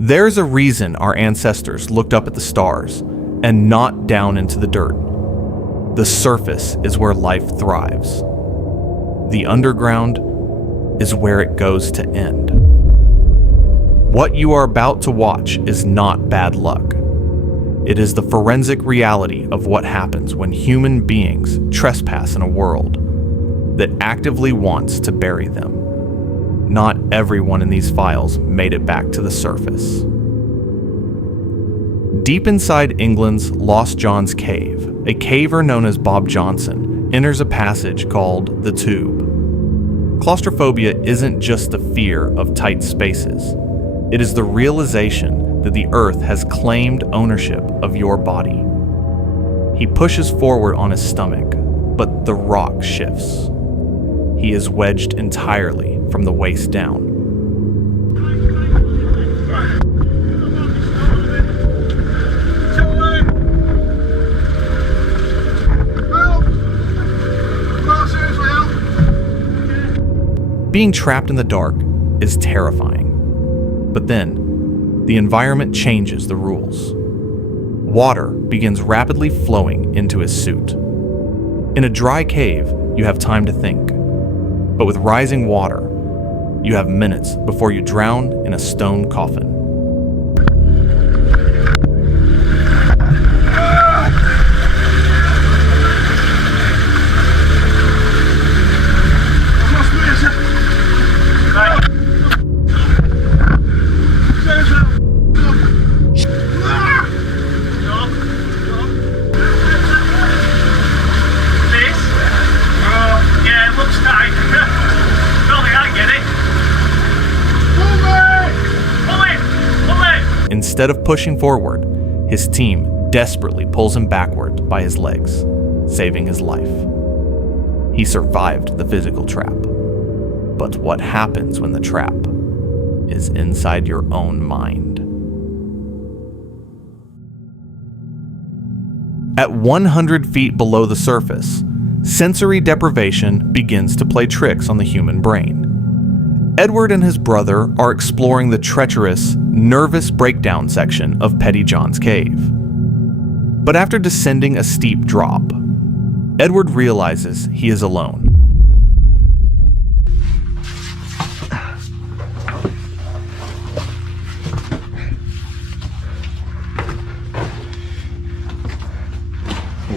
There's a reason our ancestors looked up at the stars and not down into the dirt. The surface is where life thrives. The underground is where it goes to end. What you are about to watch is not bad luck. It is the forensic reality of what happens when human beings trespass in a world that actively wants to bury them. Not everyone in these files made it back to the surface. Deep inside England's Lost John's Cave, a caver known as Bob Johnson enters a passage called the Tube. Claustrophobia isn't just the fear of tight spaces. It is the realization that the earth has claimed ownership of your body. He pushes forward on his stomach, but the rock shifts. He is wedged entirely from the waist down. Being trapped in the dark is terrifying. But then, the environment changes the rules. Water begins rapidly flowing into his suit. In a dry cave, you have time to think. But with rising water, you have minutes before you drown in a stone coffin. Instead of pushing forward, his team desperately pulls him backward by his legs, saving his life. He survived the physical trap. But what happens when the trap is inside your own mind? At 100 feet below the surface, sensory deprivation begins to play tricks on the human brain. Edward and his brother are exploring the treacherous, nervous breakdown section of Petty John's Cave. But after descending a steep drop, Edward realizes he is alone.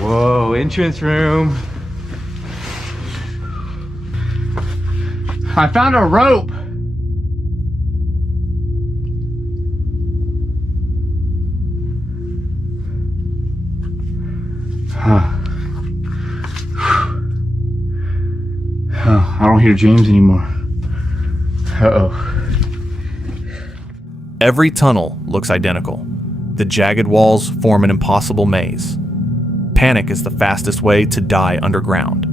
Whoa, entrance room. I found a rope. Oh, I don't hear James anymore. Uh-oh. Every tunnel looks identical. The jagged walls form an impossible maze. Panic is the fastest way to die underground.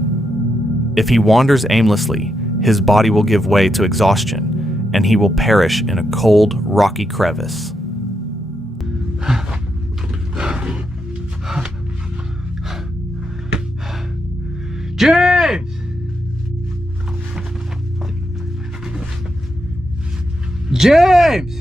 If he wanders aimlessly, his body will give way to exhaustion, and he will perish in a cold, rocky crevice. James! James!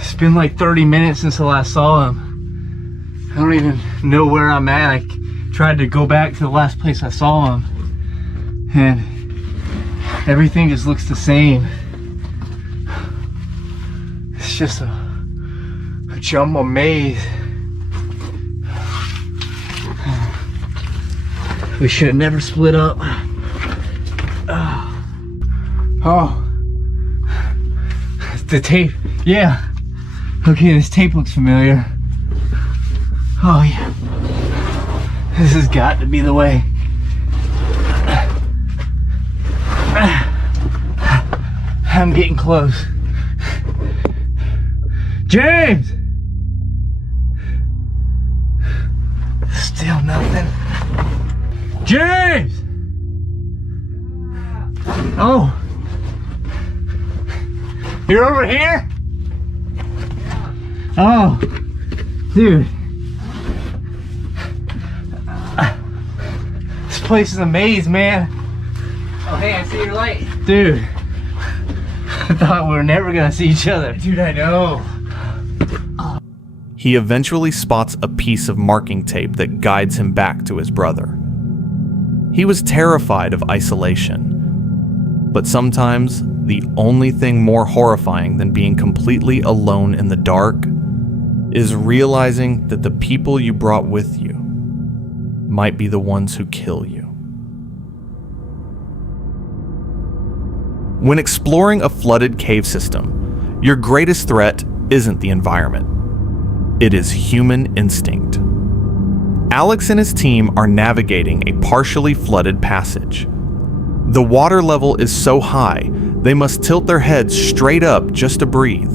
It's been like 30 minutes since I last saw him. I don't even know where I'm at. I tried to go back to the last place I saw him, and everything just looks the same. It's just a jumbo maze. We should have never split up. Oh, the tape. Yeah. Okay, this tape looks familiar. Oh yeah. This has got to be the way. I'm getting close. James! Still nothing. James! Oh! You're over here? Oh, dude. This place is a maze, man. Oh, hey, I see your light. Dude, I thought we were never gonna see each other. Dude, I know. He eventually spots a piece of marking tape that guides him back to his brother. He was terrified of isolation, but sometimes the only thing more horrifying than being completely alone in the dark is realizing that the people you brought with you might be the ones who kill you. When exploring a flooded cave system, your greatest threat isn't the environment. It is human instinct. Alex and his team are navigating a partially flooded passage. The water level is so high, they must tilt their heads straight up just to breathe.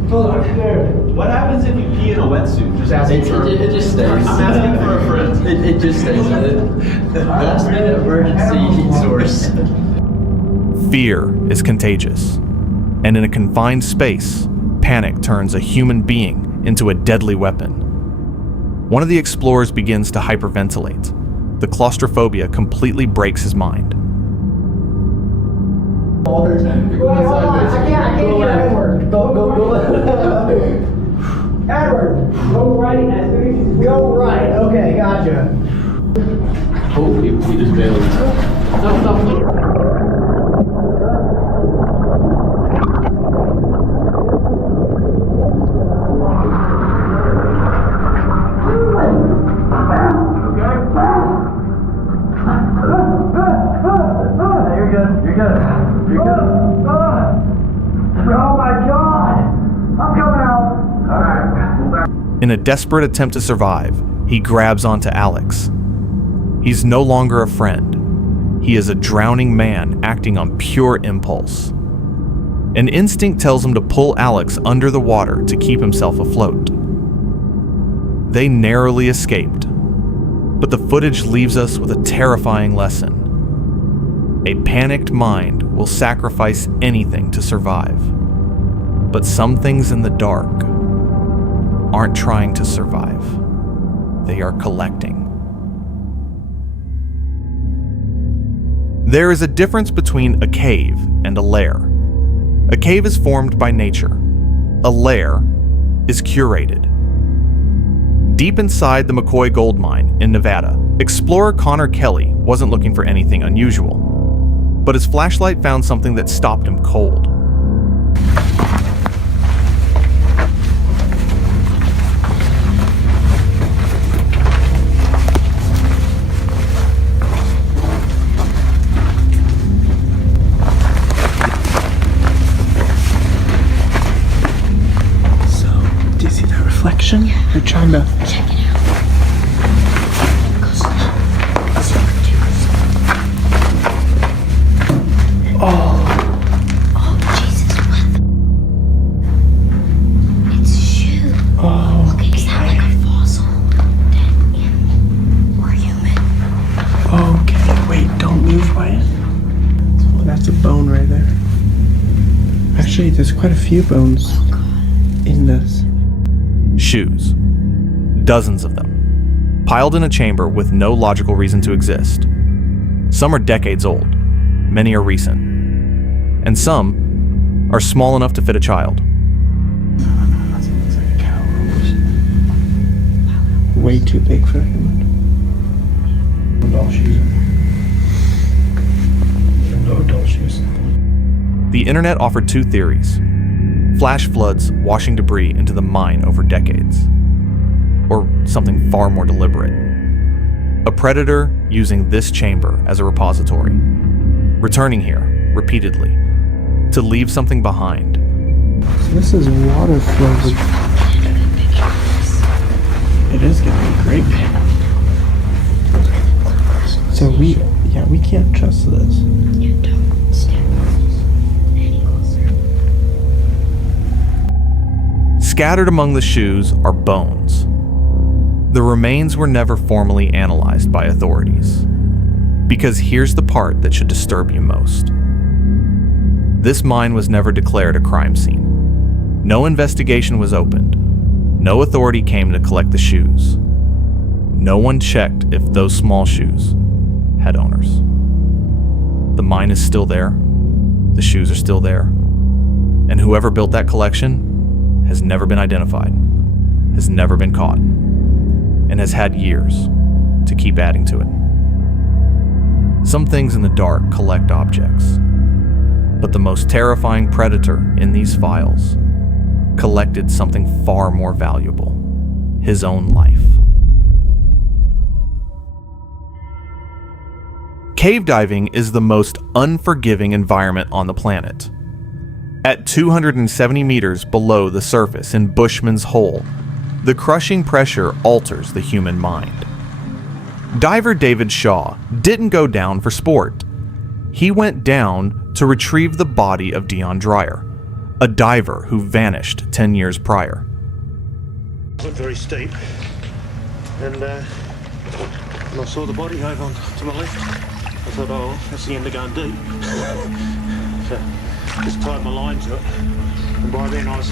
What happens if you pee in a wetsuit? Just asking It just stays. I'm asking for a friend. It just stays. Last minute emergency heat source. Fear is contagious, and in a confined space, panic turns a human being into a deadly weapon. One of the explorers begins to hyperventilate. The claustrophobia completely breaks his mind. I can't hear Edward. Go Edward, go right. Go right. Okay, gotcha. Oh, he just bailed. No. You're good. Oh my God! I'm coming out. All right. In a desperate attempt to survive, he grabs onto Alex. He's no longer a friend. He is a drowning man acting on pure impulse. An instinct tells him to pull Alex under the water to keep himself afloat. They narrowly escaped, but the footage leaves us with a terrifying lesson. A panicked mind will sacrifice anything to survive. But some things in the dark aren't trying to survive. They are collecting. There is a difference between a cave and a lair. A cave is formed by nature. A lair is curated. Deep inside the McCoy gold mine in Nevada, explorer Connor Kelly wasn't looking for anything unusual, but his flashlight found something that stopped him cold. So, do you see that reflection? You're trying to... Check it out. Go slow. Oh, Oh, Jesus, what the? It's a shoe. oh, Look, is that like a fossil? Dead animal or human? okay. Wait, don't move, Wyatt. Oh, that's a bone right there. Actually, there's quite a few bones Oh, God. in this. Shoes. Dozens of them. Piled in a chamber with no logical reason to exist. Some are decades old. Many are recent. And some are small enough to fit a child. That looks like a cow. Way too big for a human. Doll shoes. No doll shoes. The internet offered two theories. Flash floods washing debris into the mine over decades. Or something far more deliberate. A predator using this chamber as a repository. Returning here, repeatedly, to leave something behind. So this is water flows. It is gonna be great. So we can't trust this. You don't step any closer. Scattered among the shoes are bones. The remains were never formally analyzed by authorities. Because here's the part that should disturb you most. This mine was never declared a crime scene. No investigation was opened. No authority came to collect the shoes. No one checked if those small shoes had owners. The mine is still there. The shoes are still there. And whoever built that collection has never been identified, has never been caught, and has had years to keep adding to it. Some things in the dark collect objects, but the most terrifying predator in these files collected something far more valuable: his own life. Cave diving is the most unforgiving environment on the planet. At 270 meters below the surface in Bushman's Hole, the crushing pressure alters the human mind. Diver David Shaw didn't go down for sport. He went down to retrieve the body of Dion Dreyer, a diver who vanished 10 years prior. It looked very steep, and when I saw the body over on to my left, I thought, oh, that's the end of going deep. So just tied my line to it, and by then I was,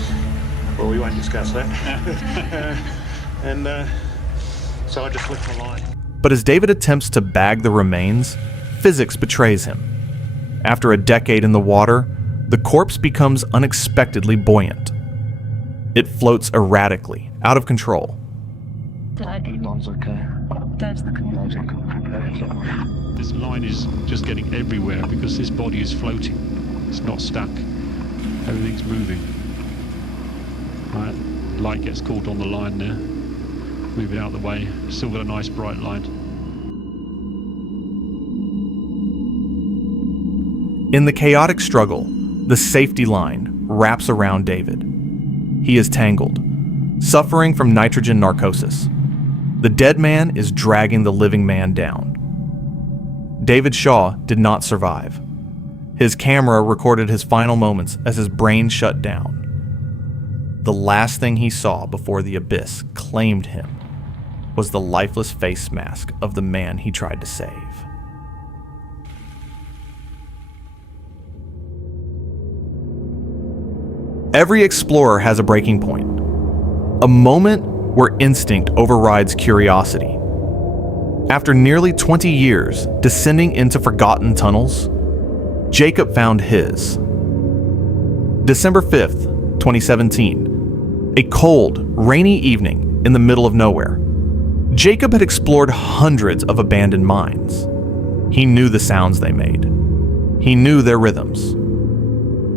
well, we won't discuss that. And so I just left my line. But as David attempts to bag the remains, physics betrays him. After a decade in the water, the corpse becomes unexpectedly buoyant. It floats erratically, out of control. Line's okay. This line is just getting everywhere because this body is floating. It's not stuck. Everything's moving. Right. Light gets caught on the line there. Move it out of the way. Still got a nice bright light. In the chaotic struggle, the safety line wraps around David. He is tangled, suffering from nitrogen narcosis. The dead man is dragging the living man down. David Shaw did not survive. His camera recorded his final moments as his brain shut down. The last thing he saw before the abyss claimed him was the lifeless face mask of the man he tried to save. Every explorer has a breaking point, a moment where instinct overrides curiosity. After nearly 20 years descending into forgotten tunnels, Jacob found his. December 5th, 2017, a cold, rainy evening in the middle of nowhere. Jacob had explored hundreds of abandoned mines. He knew the sounds they made. He knew their rhythms.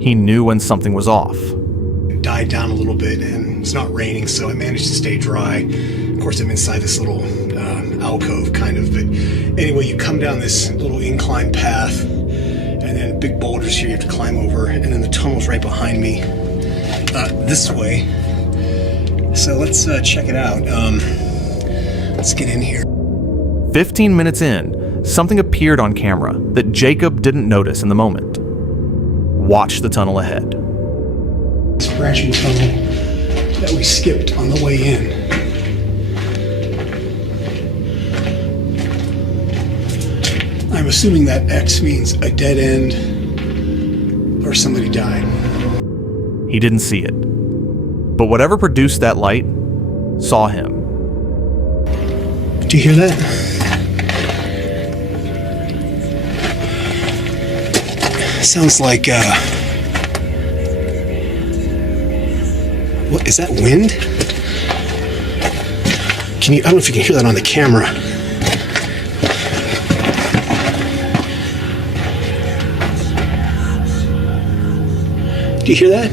He knew when something was off. It died down a little bit and it's not raining, so I managed to stay dry. Of course, I'm inside this little alcove kind of, but anyway, you come down this little incline path and then big boulders here you have to climb over, and then the tunnel's right behind me this way. So let's check it out. Let's get in here. 15 minutes in, something appeared on camera that Jacob didn't notice in the moment. Watch the tunnel ahead. This branching tunnel that we skipped on the way in. I'm assuming that X means a dead end or somebody died. He didn't see it, but whatever produced that light saw him. Do you hear that? Sounds like, what, is that wind? I don't know if you can hear that on the camera. Do you hear that?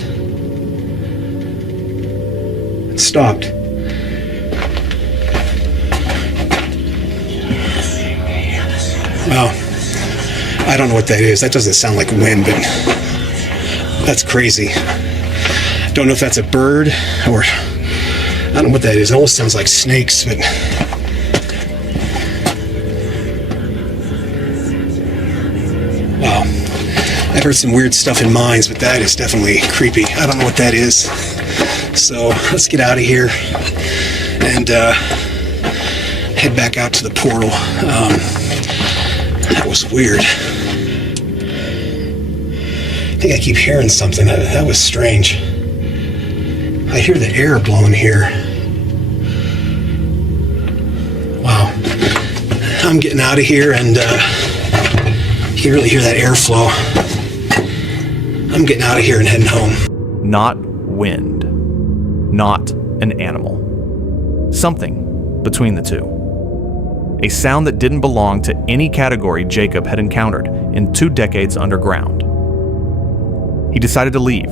It stopped. Well, I don't know what that is. That doesn't sound like wind, but that's crazy. Don't know if that's a bird or I don't know what that is. It almost sounds like snakes, but wow. I've heard some weird stuff in mines, but that is definitely creepy. I don't know what that is. So let's get out of here and head back out to the portal. That was weird. I think I keep hearing something. That was strange. I hear the air blowing here. I'm getting out of here, and you can really hear that airflow. I'm getting out of here and heading home. Not wind. Not an animal. Something between the two. A sound that didn't belong to any category Jacob had encountered in 2 decades underground. He decided to leave,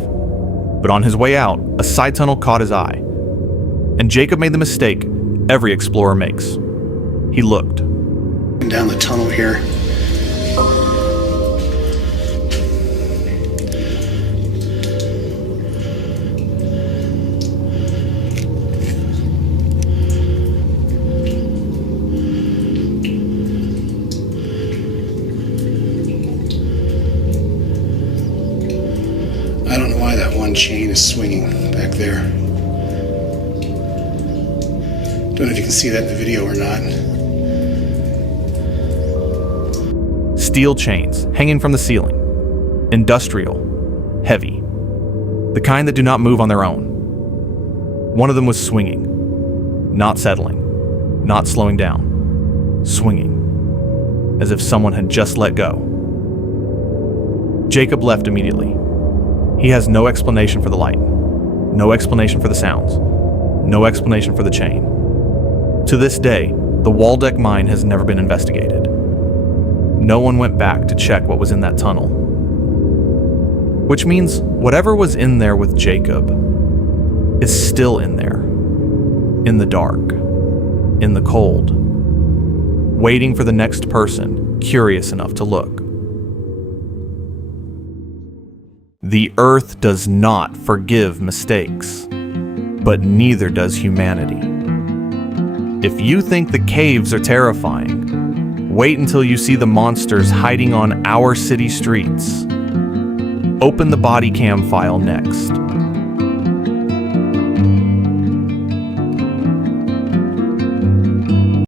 but on his way out, a side tunnel caught his eye. And Jacob made the mistake every explorer makes. He looked. Down the tunnel here. I don't know why that one chain is swinging back there. Don't know if you can see that in the video or not. Steel chains hanging from the ceiling. Industrial. Heavy. The kind that do not move on their own. One of them was swinging. Not settling. Not slowing down. Swinging. As if someone had just let go. Jacob left immediately. He has no explanation for the light. No explanation for the sounds. No explanation for the chain. To this day, the Waldeck mine has never been investigated. No one went back to check what was in that tunnel. Which means whatever was in there with Jacob is still in there. In the dark. In the cold. Waiting for the next person curious enough to look. The earth does not forgive mistakes, but neither does humanity. If you think the caves are terrifying, wait until you see the monsters hiding on our city streets. Open the body cam file next.